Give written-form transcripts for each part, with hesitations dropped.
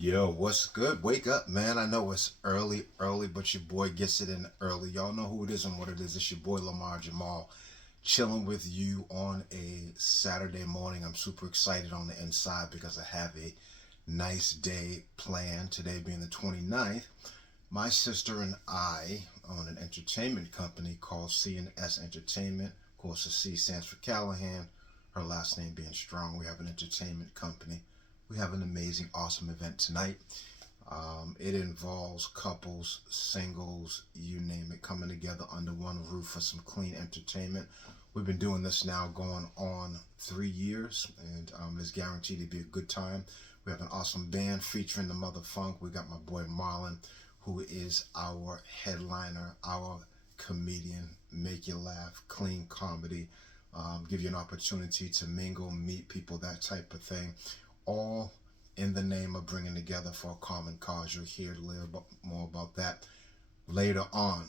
Yo, what's good? Wake up, man. I know it's early, but your boy gets it in early. Y'all know who it is and what it is. It's your boy Lamar Jamal, chilling with you on a Saturday morning. I'm super excited on the inside because I have a nice day planned. Today being the 29th. My sister and I own an entertainment company called C&S Entertainment. Of course, the C stands for Callahan, her last name being Strong. We have an entertainment company. We have an amazing, awesome event tonight. It involves couples, singles, you name it, coming together under one roof for some clean entertainment. We've been doing this now going on 3 years, and it's guaranteed to be a good time. We have an awesome band featuring the Mother Funk. We got my boy Marlon, who is our headliner, our comedian, make you laugh, clean comedy, give you an opportunity to mingle, meet people, that type of thing, all in the name of bringing together for a common cause. You'll hear a little more about that later on.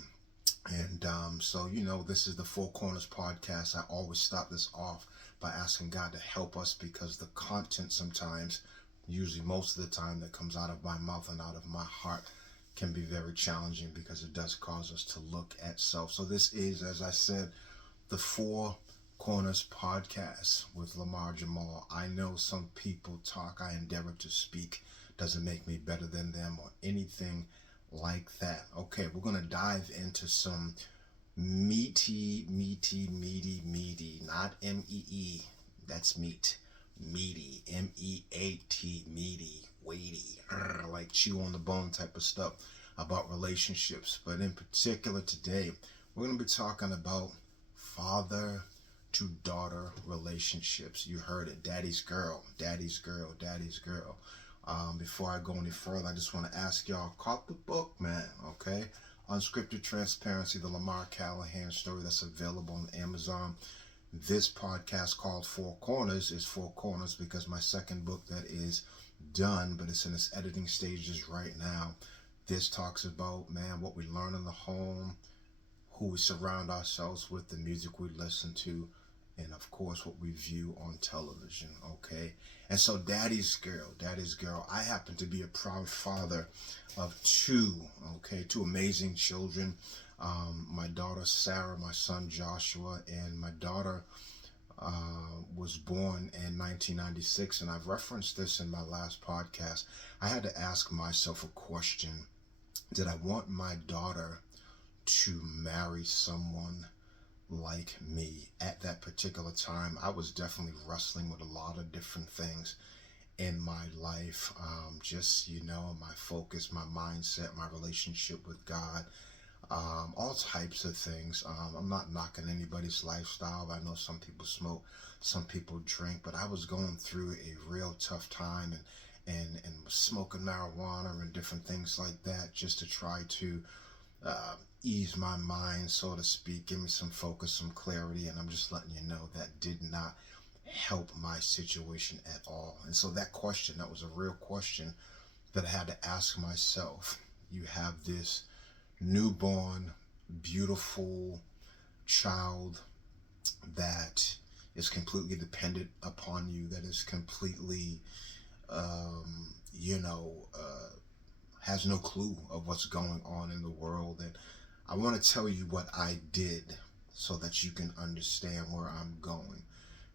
And this is the Four Corners podcast. I always start this off by asking God to help us because the content sometimes, usually most of the time, that comes out of my mouth and out of my heart can be very challenging because it does cause us to look at self. So this is, as I said, the Four Corners podcast with Lamar Jamal. I know some people talk, I endeavor to speak. Doesn't make me better than them or anything like that. Okay, we're going to dive into some meaty, not M-E-E, that's meat. Meaty, M-E-A-T, meaty, weighty, like chew on the bone type of stuff about relationships. But in particular today, we're going to be talking about father to daughter relationships. You heard it, daddy's girl, daddy's girl, daddy's girl. Before I go any further, I just want to ask y'all, caught the book, man, okay? Unscripted Transparency, the Lamar Callahan story that's available on Amazon. This podcast called Four Corners is Four Corners because my second book that is done, but it's in its editing stages right now. This talks about, man, what we learn in the home, who we surround ourselves with, the music we listen to, and of course what we view on television, okay? And so daddy's girl, I happen to be a proud father of two amazing children. My daughter Sarah, my son Joshua, and my daughter was born in 1996, and I've referenced this in my last podcast. I had to ask myself a question. Did I want my daughter to marry someone like me? At that particular time, I was definitely wrestling with a lot of different things in my life. My focus, my mindset, my relationship with God, all types of things. I'm not knocking anybody's lifestyle. I know some people smoke, some people drink, but I was going through a real tough time and smoking marijuana and different things like that just to try to ease my mind, so to speak, give me some focus, some clarity, and I'm just letting you know that did not help my situation at all. And so that question, that was a real question that I had to ask myself. You have this newborn, beautiful child that is completely dependent upon you, that is completely, has no clue of what's going on in the world. And I want to tell you what I did so that you can understand where I'm going,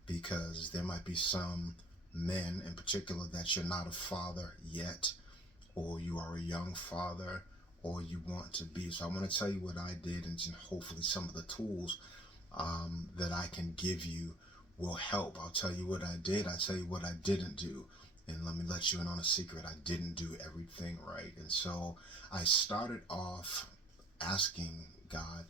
because there might be some men in particular that you're not a father yet, or you are a young father, or you want to be. So I want to tell you what I did, and hopefully some of the tools that I can give you will help. I'll tell you what I did. I'll tell you what I didn't do. And let me let you in on a secret. I didn't do everything right. And so I started off asking God,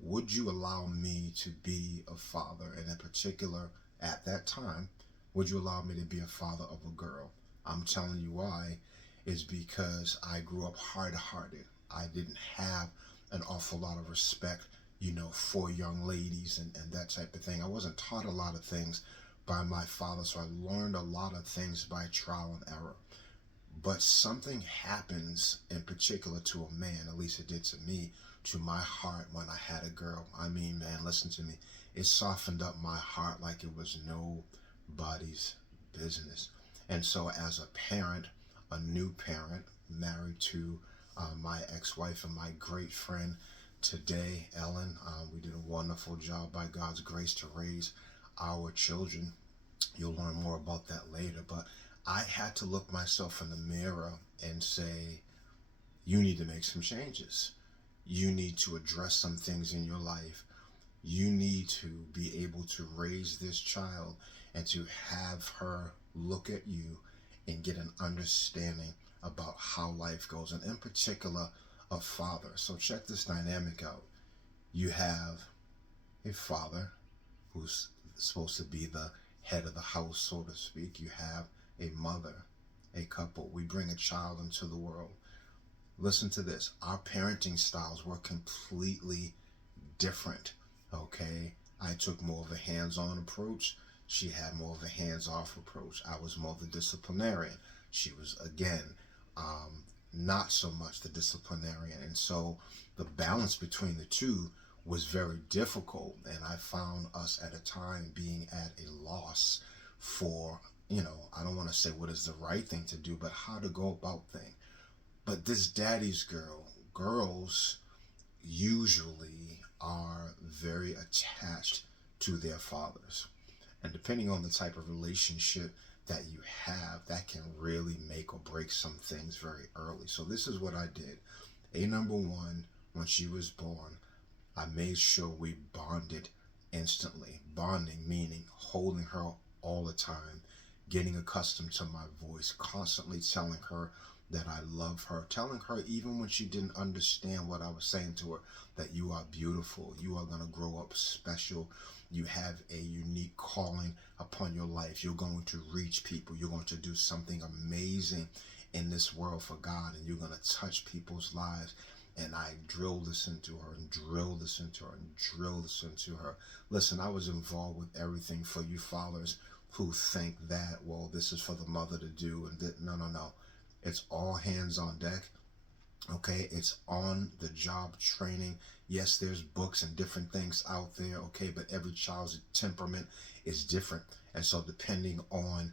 would you allow me to be a father? And in particular, at that time, would you allow me to be a father of a girl? I'm telling you why, is because I grew up hard-hearted. I didn't have an awful lot of respect, for young ladies and that type of thing. I wasn't taught a lot of things by my father, so I learned a lot of things by trial and error. But something happens in particular to a man, at least it did to me, to my heart when I had a girl. I mean, man, listen to me. It softened up my heart like it was nobody's business. And so as a parent, a new parent, married to my ex-wife and my great friend today, Ellen. We did a wonderful job by God's grace to raise our children. You'll learn more about that later. But I had to look myself in the mirror and say, you need to make some changes. You need to address some things in your life. You need to be able to raise this child and to have her look at you and get an understanding about how life goes, and in particular, a father. So check this dynamic out. You have a father who's supposed to be the head of the house, so to speak. You have a mother, a couple. We bring a child into the world. Listen to this. Our parenting styles were completely different, okay? I took more of a hands-on approach. She had more of a hands-off approach. I was more the disciplinarian. She was, again, not so much the disciplinarian. And so the balance between the two was very difficult. And I found us at a time being at a loss for, I don't want to say what is the right thing to do, but how to go about things. But this daddy's girls usually are very attached to their fathers. And depending on the type of relationship that you have, that can really make or break some things very early. So this is what I did. Number one, when she was born, I made sure we bonded instantly. Bonding meaning holding her all the time, getting accustomed to my voice, constantly telling her that I love her, telling her even when she didn't understand what I was saying to her, that you are beautiful, you are going to grow up special, you have a unique calling upon your life, you're going to reach people, you're going to do something amazing in this world for God, and you're going to touch people's lives. And I drilled this into her and drilled this into her and drilled this into her. Listen, I was involved with everything. For you fathers who think that, well, this is for the mother to do, and that, no. It's all hands on deck. Okay, it's on the job training. Yes, there's books and different things out there. Okay, but every child's temperament is different, and so depending on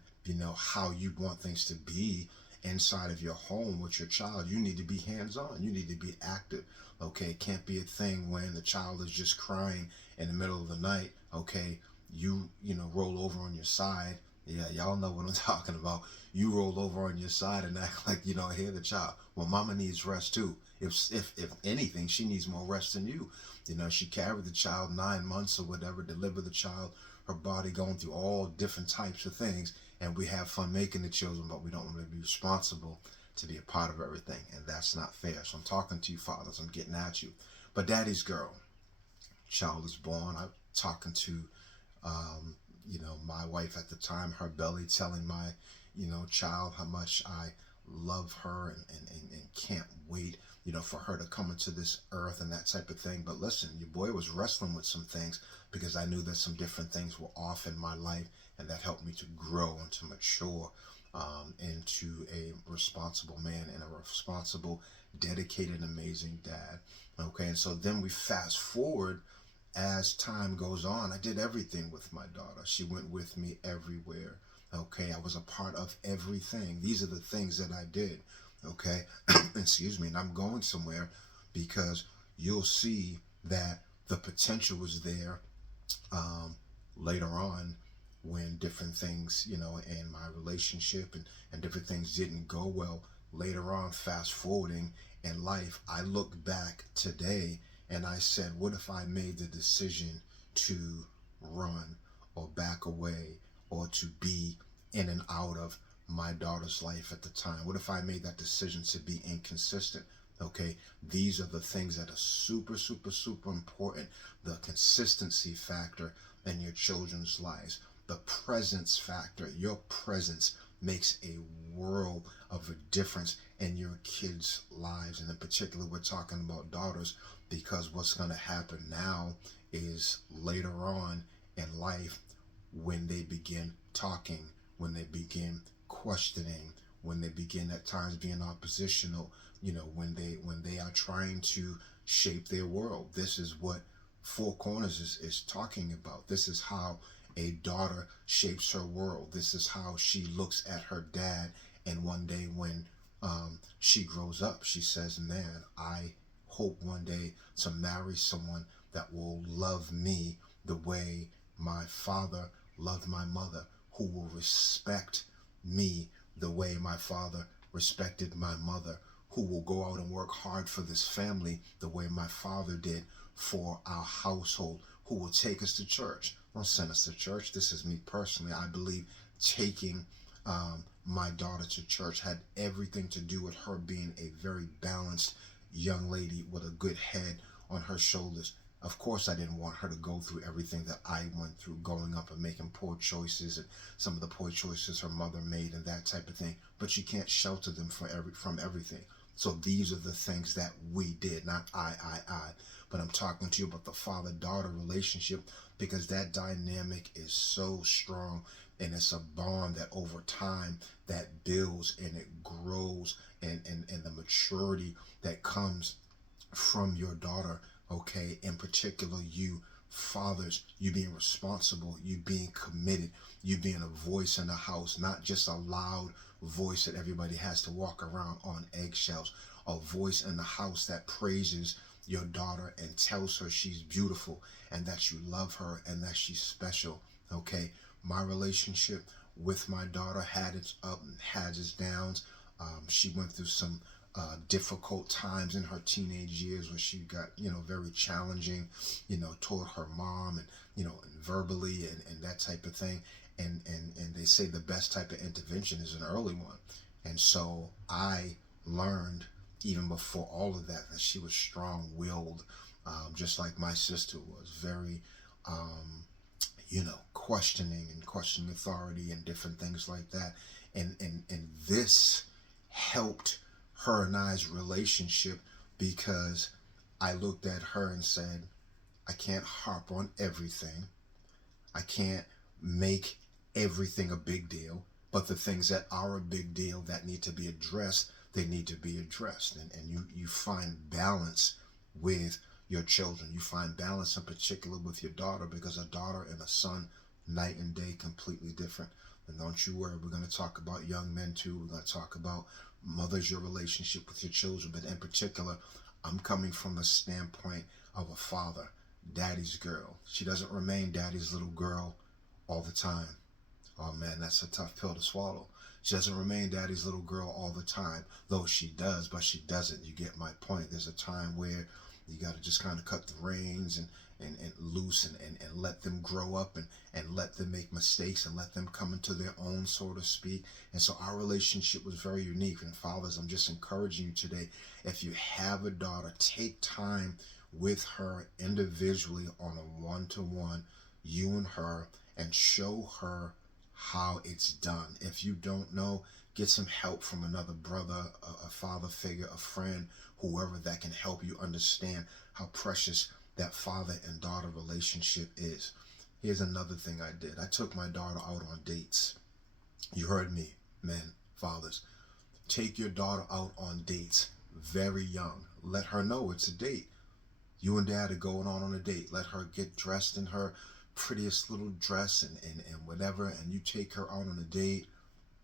how you want things to be inside of your home with your child, you need to be hands on. You need to be active. Okay, it can't be a thing when the child is just crying in the middle of the night. Okay, you roll over on your side. Yeah, y'all know what I'm talking about. You roll over on your side and act like you don't hear the child. Well, mama needs rest too. If anything, she needs more rest than you. She carried the child 9 months or whatever, delivered the child, her body going through all different types of things, and we have fun making the children, but we don't want to be responsible to be a part of everything, and that's not fair. So I'm talking to you fathers, I'm getting at you. But daddy's girl, child is born. I'm talking to my wife at the time, her belly, telling my child how much I love her and can't wait for her to come into this earth and that type of thing. But listen, your boy was wrestling with some things because I knew that some different things were off in my life, and that helped me to grow and to mature into a responsible man and a responsible, dedicated, amazing dad. Okay, and so then we fast forward. As time goes on, I did everything with my daughter. She went with me everywhere. Okay, I was a part of everything. These are the things that I did. Okay, excuse me, and I'm going somewhere because you'll see that the potential was there later on when different things, in my relationship and different things didn't go well. Later on, fast forwarding in life, I look back today and I said, what if I made the decision to run or back away or to be in and out of my daughter's life at the time? What if I made that decision to be inconsistent? Okay, these are the things that are super, super, super important. The consistency factor in your children's lives. The presence factor. Your presence makes a world of a difference in your kids' lives. And in particular, we're talking about daughters, because what's going to happen now is later on in life, when they begin talking, when they begin questioning, when they begin at times being oppositional, when they are trying to shape their world. This is what Four Corners is talking about. This is how a daughter shapes her world. This is how she looks at her dad And one day when she grows up, she says, man, I hope one day to marry someone that will love me the way my father loved my mother, who will respect me the way my father respected my mother, who will go out and work hard for this family the way my father did for our household, who will take us to church. Don't send us to church. This is me personally. I believe taking my daughter to church had everything to do with her being a very balanced young lady with a good head on her shoulders. Of course, I didn't want her to go through everything that I went through growing up and making poor choices, and some of the poor choices her mother made and that type of thing. But you can't shelter them from everything. So these are the things that we did, not I. But I'm talking to you about the father-daughter relationship, because that dynamic is so strong, and it's a bond that over time that builds and it grows, and the maturity that comes from your daughter, okay, in particular you fathers, you being responsible, you being committed, you being a voice in the house, not just a loud voice that everybody has to walk around on eggshells, a voice in the house that praises your daughter and tells her she's beautiful and that you love her and that she's special, okay? My relationship with my daughter had its up and had its downs. She went through some difficult times in her teenage years where she got, very challenging, toward her mom, and, and verbally, and that type of thing. And they say the best type of intervention is an early one. And so I learned even before all of that she was strong-willed, just like my sister was, very, questioning authority and different things like that. And this helped her and I's relationship, because I looked at her and said, I can't harp on everything. I can't make everything a big deal, but the things that are a big deal that need to be addressed, they need to be addressed. And you find balance with your children. You find balance in particular with your daughter, because a daughter and a son, night and day, completely different. And don't you worry, we're going to talk about young men too. We're going to talk about mothers, your relationship with your children. But in particular, I'm coming from the standpoint of a father, daddy's girl. She doesn't remain daddy's little girl all the time. Oh man, that's a tough pill to swallow. She doesn't remain daddy's little girl all the time, though she does, but she doesn't. You get my point. There's a time where you got to just kind of cut the reins and loose and let them grow up, and let them make mistakes and let them come into their own, so to speak. And so our relationship was very unique. And fathers, I'm just encouraging you today, if you have a daughter, take time with her individually on a one-to-one, you and her, and show her how it's done. If you don't know, get some help from another brother, a father figure, a friend, whoever that can help you understand how precious that father and daughter relationship is. Here's another thing I did. I took my daughter out on dates. You heard me, men, fathers. Take your daughter out on dates very young. Let her know it's a date. You and dad are going on a date. Let her get dressed in her prettiest little dress and whatever, and you take her out on a date.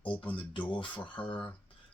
Open the door for her.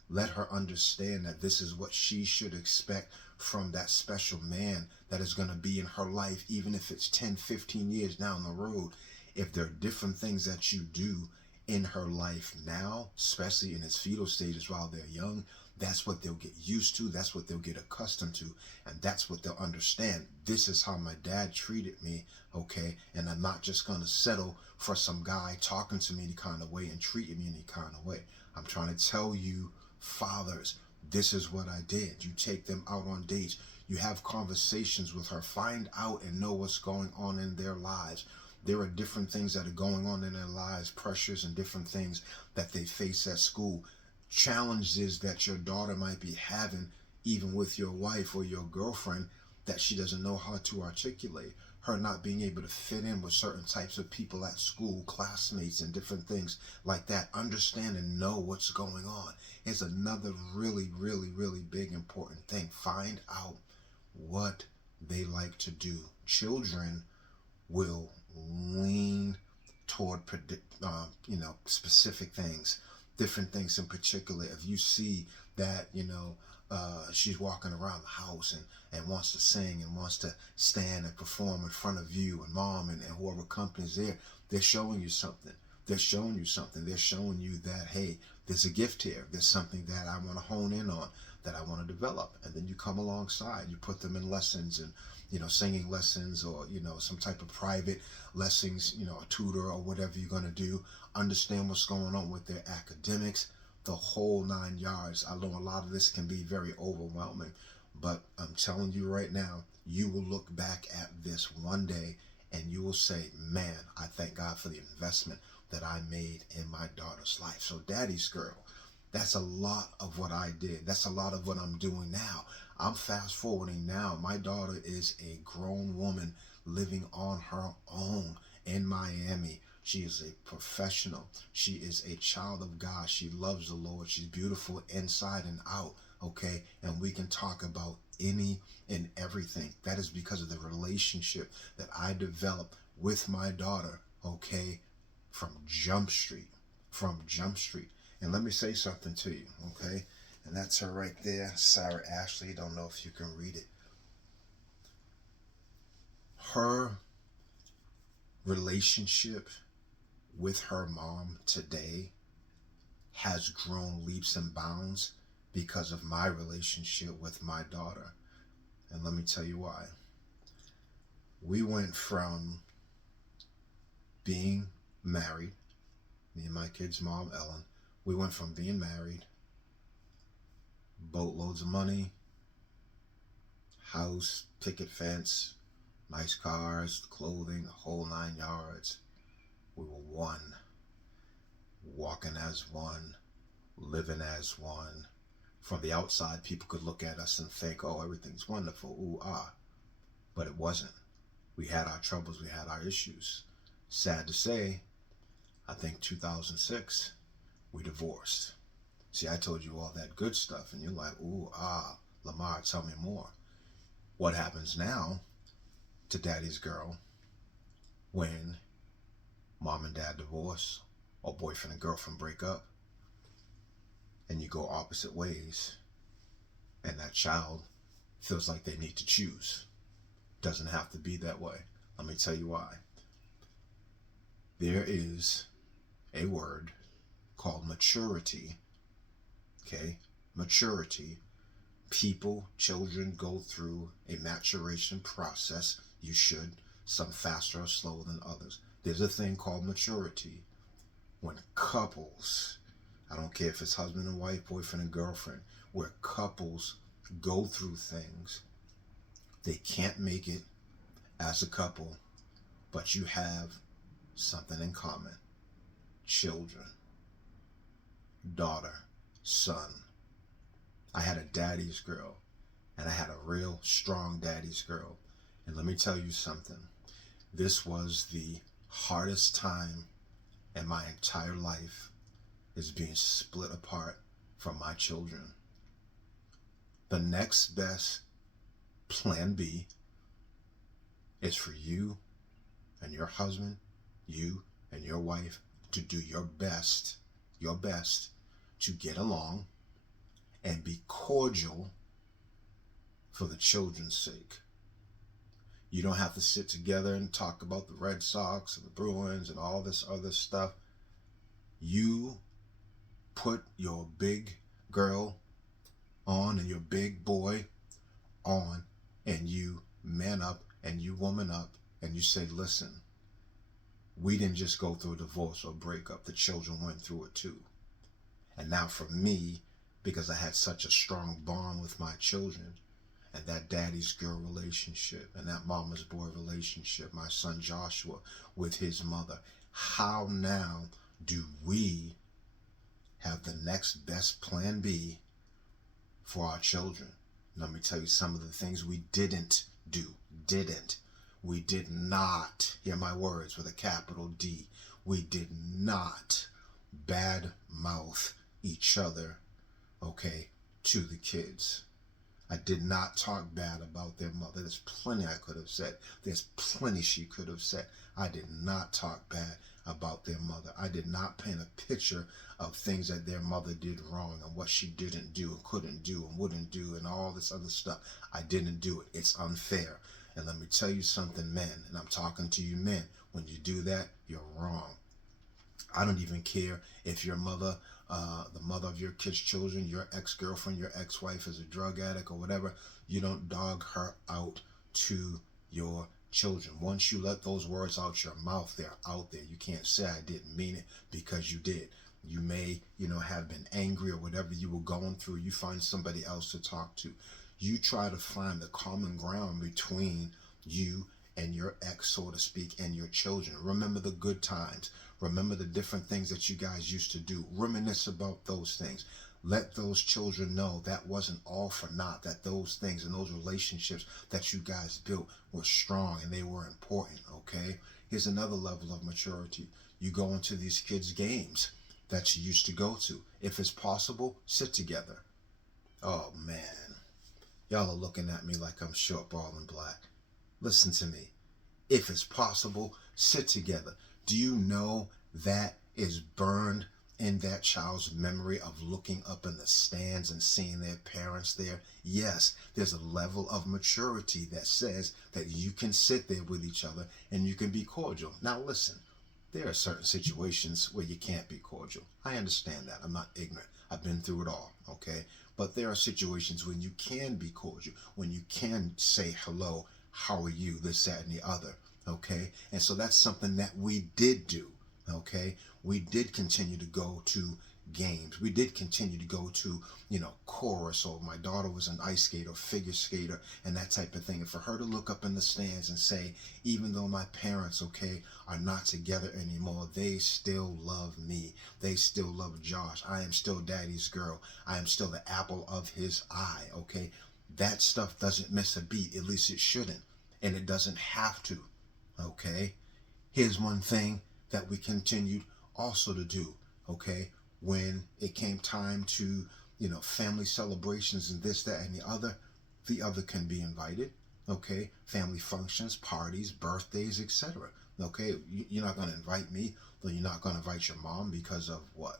Let her understand that this is what she should expect from that special man that is going to be in her life, even if it's 10, 15 years down the road. If there are different things that you do in her life now, especially in his fetal stages while they're young, that's what they'll get used to. That's what they'll get accustomed to. And that's what they'll understand. This is how my dad treated me, okay? And I'm not just going to settle for some guy talking to me any kind of way and treating me any kind of way. I'm trying to tell you, fathers, this is what I did. You take them out on dates. You have conversations with her. Find out and know what's going on in their lives. There are different things that are going on in their lives, pressures and different things that they face at school. Challenges that your daughter might be having, even with your wife or your girlfriend, that she doesn't know how to articulate. Her not being able to fit in with certain types of people at school, classmates and different things like that. Understand and know what's going on. It's another really, really, really big important thing. Find out what they like to do. Children will lean toward specific things. different things in particular. If you see that, she's walking around the house and wants to sing and wants to stand and perform in front of you and mom and whoever company is there, they're showing you something. They're showing you something. They're showing you that, hey, there's a gift here. There's something that I want to hone in on, that I want to develop. And then you come alongside, you put them in lessons and, singing lessons or, some type of private lessons, a tutor or whatever you're going to do. Understand what's going on with their academics, the whole 9 yards. I know a lot of this can be very overwhelming, but I'm telling you right now, you will look back at this one day and you will say, man, I thank God for the investment that I made in my daughter's life. So daddy's girl, that's a lot of what I did. That's a lot of what I'm doing now. I'm fast forwarding now. My daughter is a grown woman living on her own in Miami. She is a professional. She is a child of God. She loves the Lord. She's beautiful inside and out. Okay. And we can talk about any and everything. That is because of the relationship that I developed with my daughter. Okay. From Jump Street. And let me say something to you. Okay. And that's her right there. Sarah Ashley. Don't know if you can read it. Her relationship with her mom today has grown leaps and bounds because of my relationship with my daughter. And let me tell you why. We went from being married, me and my kid's mom, Ellen, we went from being married, boatloads of money, house, picket fence, nice cars, clothing, the whole 9 yards. We were one, walking as one, living as one. From the outside, people could look at us and think, oh, everything's wonderful, ooh, ah. But it wasn't. We had our troubles, we had our issues. Sad to say, I think 2006, we divorced. See, I told you all that good stuff, and you're like, ooh, ah, Lamar, tell me more. What happens now to daddy's girl when mom and dad divorce or boyfriend and girlfriend break up and you go opposite ways and that child feels like they need to choose? Doesn't have to be that way. Let me tell you why. There is a word called maturity. Okay? Maturity. People, children go through a maturation process. You should. Some faster or slower than others. There's a thing called maturity. When couples, I don't care if it's husband and wife, boyfriend and girlfriend, where couples go through things, they can't make it as a couple, but you have something in common. Children. Daughter. Son. I had a daddy's girl, and I had a real strong daddy's girl. And let me tell you something. This was the hardest time in my entire life, is being split apart from my children. The next best plan B is for you and your husband, you and your wife, to do your best to get along and be cordial for the children's sake. You don't have to sit together and talk about the Red Sox and the Bruins and all this other stuff. You put your big girl on and your big boy on, and you man up and you woman up and you say, listen, we didn't just go through a divorce or breakup. The children went through it too. And now for me, because I had such a strong bond with my children, and that daddy's girl relationship, and that mama's boy relationship, my son Joshua with his mother, how now do we have the next best plan B for our children? Let me tell you some of the things we didn't do. We did not, hear my words with a capital D, we did not bad mouth each other, okay, to the kids. I did not talk bad about their mother. There's plenty I could have said. There's plenty she could have said. I did not talk bad about their mother. I did not paint a picture of things that their mother did wrong and what she didn't do and couldn't do and wouldn't do and all this other stuff. I didn't do it. It's unfair. And let me tell you something, men, and I'm talking to you men, when you do that, you're wrong. I don't even care if your mother, the mother of your kids' children, your ex-girlfriend, your ex-wife is a drug addict or whatever. You don't dog her out to your children. Once you let those words out your mouth, they're out there. You can't say I didn't mean it, because you did. You may, have been angry or whatever you were going through. You find somebody else to talk to. You try to find the common ground between you and your ex, so to speak, and your children. Remember the good times. Remember the different things that you guys used to do. Reminisce about those things. Let those children know that wasn't all for naught, that those things and those relationships that you guys built were strong and they were important, okay? Here's another level of maturity. You go into these kids' games that you used to go to. If it's possible, sit together. Oh, man. Y'all are looking at me like I'm short, bald, and black. Listen to me. If it's possible, sit together. Do you know that is burned in that child's memory of looking up in the stands and seeing their parents there? Yes, there's a level of maturity that says that you can sit there with each other and you can be cordial. Now listen, there are certain situations where you can't be cordial. I understand that. I'm not ignorant. I've been through it all, okay? But there are situations when you can be cordial, when you can say hello, how are you, this, that, and the other, okay? And so that's something that we did do, okay? We did continue to go to games. We did continue to go to, chorus, or my daughter was an ice skater, figure skater, and that type of thing. And for her to look up in the stands and say, even though my parents, okay, are not together anymore, they still love me. They still love Josh. I am still daddy's girl. I am still the apple of his eye, okay? That stuff doesn't miss a beat. At least it shouldn't. And it doesn't have to, okay? Here's one thing that we continued also to do, okay? When it came time to, family celebrations and this, that, and the other can be invited, okay? Family functions, parties, birthdays, etc. Okay? You're not going to invite me, or you're not going to invite your mom because of what?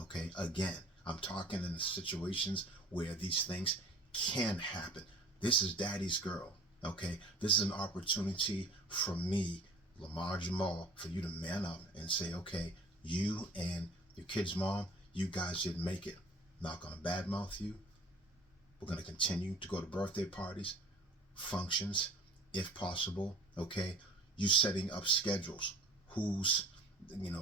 Okay? Again, I'm talking in situations where these things can happen. This is daddy's girl, okay? This is an opportunity for me, Lamar Jamal, for you to man up and say, okay, you and your kid's mom, you guys didn't make it. Not going to badmouth you. We're going to continue to go to birthday parties, functions, if possible, okay? You setting up schedules. Who's,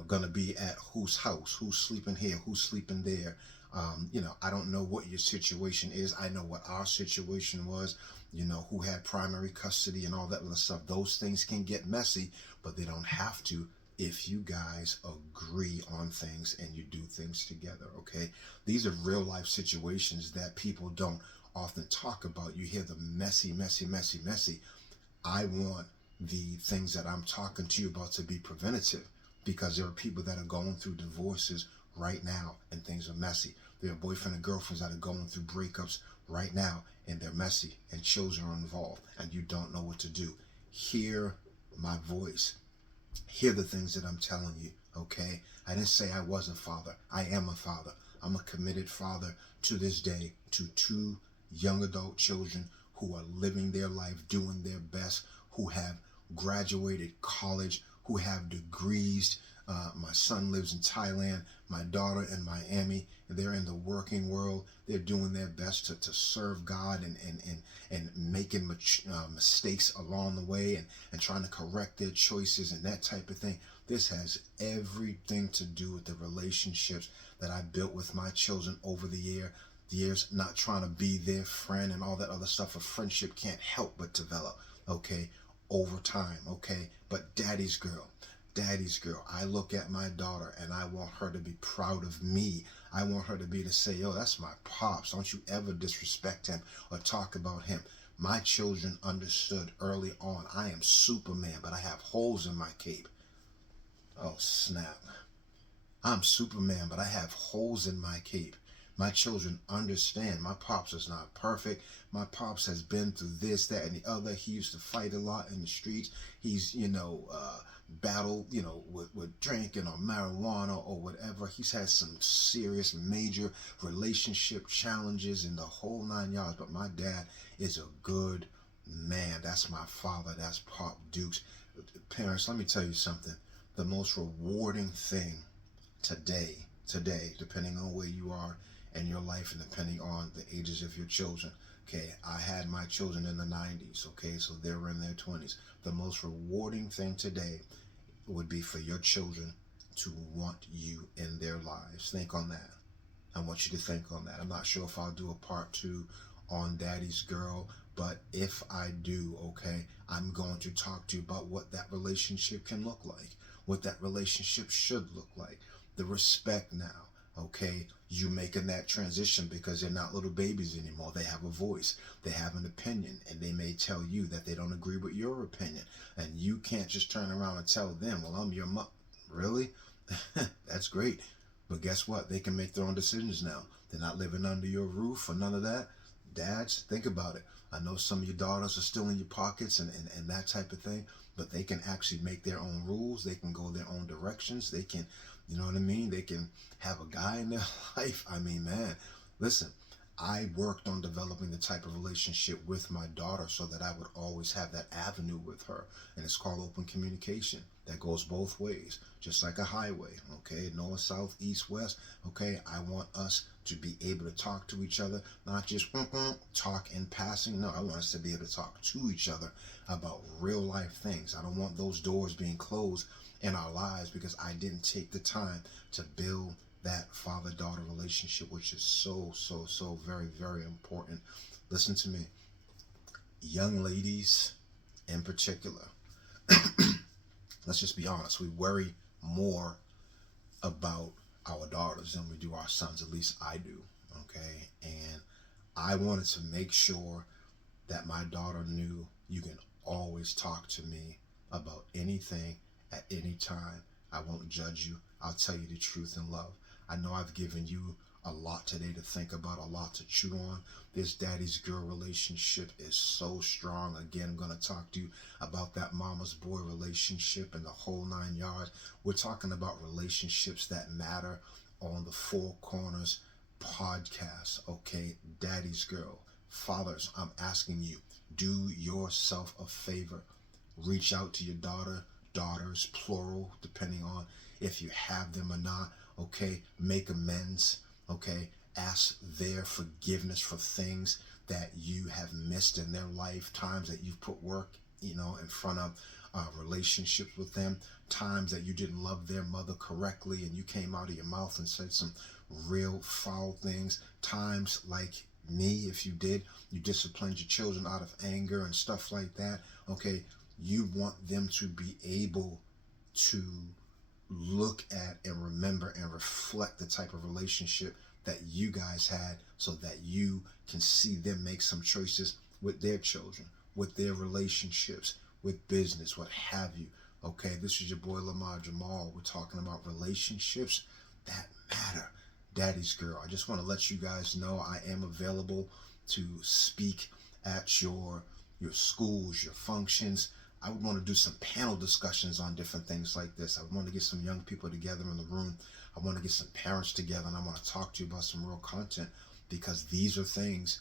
going to be at whose house, who's sleeping here, who's sleeping there. I don't know what your situation is. I know what our situation was, who had primary custody and all that other stuff. Those things can get messy, but they don't have to if you guys agree on things and you do things together, okay? These are real life situations that people don't often talk about. You hear the messy. I want the things that I'm talking to you about to be preventative, because there are people that are going through divorces right now and things are messy. There are boyfriend and girlfriends that are going through breakups right now and they're messy, and children are involved and you don't know what to do. Hear my voice. Hear the things that I'm telling you, okay? I didn't say I was a father. I am a father. I'm a committed father to this day to 2 young adult children who are living their life, doing their best, who have graduated college, who have degrees. My son lives in Thailand, my daughter in Miami. They're in the working world. They're doing their best to serve God and making mistakes along the way and trying to correct their choices and that type of thing. This has everything to do with the relationships that I built with my children over the years, not trying to be their friend and all that other stuff. A friendship can't help but develop, okay, over time, okay? But daddy's girl, I look at my daughter and I want her to be proud of me. I want her to be to say, yo, that's my pops. Don't you ever disrespect him or talk about him. My children understood early on, I am Superman, but I have holes in my cape. Oh, snap. I'm Superman, but I have holes in my cape. My children understand my pops is not perfect. My pops has been through this, that, and the other. He used to fight a lot in the streets. He's, battled, with drinking or marijuana or whatever. He's had some serious, major relationship challenges in the whole 9 yards. But my dad is a good man. That's my father. That's Pop Dukes. Parents, let me tell you something. The most rewarding thing today, depending on where you are in your life and depending on the ages of your children. Okay, I had my children in the 90s, okay, so they were in their 20s. The most rewarding thing today would be for your children to want you in their lives. Think on that. I want you to think on that. I'm not sure if I'll do a part 2 on Daddy's Girl, but if I do, okay, I'm going to talk to you about what that relationship can look like, what that relationship should look like, the respect now, okay? You making that transition because they're not little babies anymore. They have a voice, they have an opinion, and they may tell you that they don't agree with your opinion. And you can't just turn around and tell them, well, I'm your mom. Really? That's great. But guess what? They can make their own decisions now. They're not living under your roof or none of that. Dads, think about it. I know some of your daughters are still in your pockets and that type of thing, but they can actually make their own rules. They can go their own directions. They can, you know what I mean? They can have a guy in their life. I mean, man, listen, I worked on developing the type of relationship with my daughter so that I would always have that avenue with her. And it's called open communication. That goes both ways, just like a highway, okay? North, south, east, west, okay? I want us to be able to talk to each other, not just talk in passing. No, I want us to be able to talk to each other about real life things. I don't want those doors being closed in our lives because I didn't take the time to build that father-daughter relationship, which is so very, very important. Listen to me. Young ladies in particular, let's just be honest, we worry more about our daughters than we do our sons. At least I do, okay? And I wanted to make sure that my daughter knew you can always talk to me about anything at any time. I won't judge you. I'll tell you the truth in love. I know I've given you a lot today to think about, a lot to chew on. This daddy's girl relationship is so strong. Again, I'm going to talk to you about that mama's boy relationship and the whole 9 yards. We're talking about relationships that matter on the Four Corners podcast, okay? Daddy's girl. Fathers, I'm asking you, do yourself a favor. Reach out to your daughters, plural, depending on if you have them or not, okay? Make amends, okay? Ask their forgiveness for things that you have missed in their life, times that you've put work, in front of relationships with them, times that you didn't love their mother correctly and you came out of your mouth and said some real foul things, times like me, if you did, you disciplined your children out of anger and stuff like that, okay? You want them to be able to look at and remember and reflect the type of relationship that you guys had so that you can see them make some choices with their children, with their relationships, with business, what have you. Okay, this is your boy Lamar Jamal. We're talking about relationships that matter. Daddy's girl. I just want to let you guys know I am available to speak at your schools, your functions. I would want to do some panel discussions on different things like this. I want to get some young people together in the room. I want to get some parents together, and I want to talk to you about some real content because these are things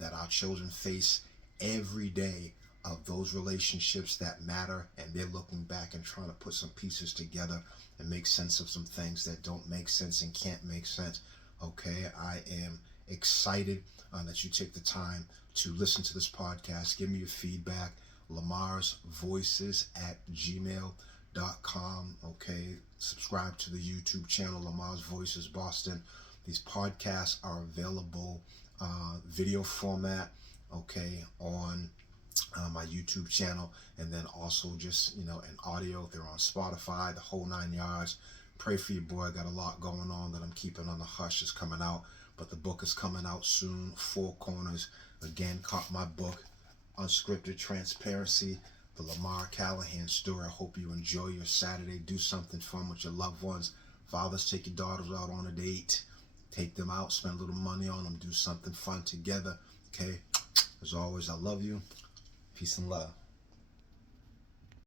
that our children face every day, of those relationships that matter, and they're looking back and trying to put some pieces together and make sense of some things that don't make sense and can't make sense. Okay, I am excited that you take the time to listen to this podcast. Give me your feedback. LamarsVoices@gmail.com. Okay, subscribe to the YouTube channel Lamar's Voices Boston. These podcasts are available video format, okay, on my YouTube channel, and then also just in audio. They're on Spotify, the whole 9 yards. Pray for your boy. I got a lot going on that I'm keeping on the hush. Is coming out, but the book is coming out soon. Four Corners. Again, caught my book, Unscripted Transparency, the Lamar Callahan story. I hope you enjoy your Saturday. Do something fun with your loved ones. Fathers, take your daughters out on a date. Take them out, spend a little money on them, do something fun together. Okay? As always, I love you. Peace and love.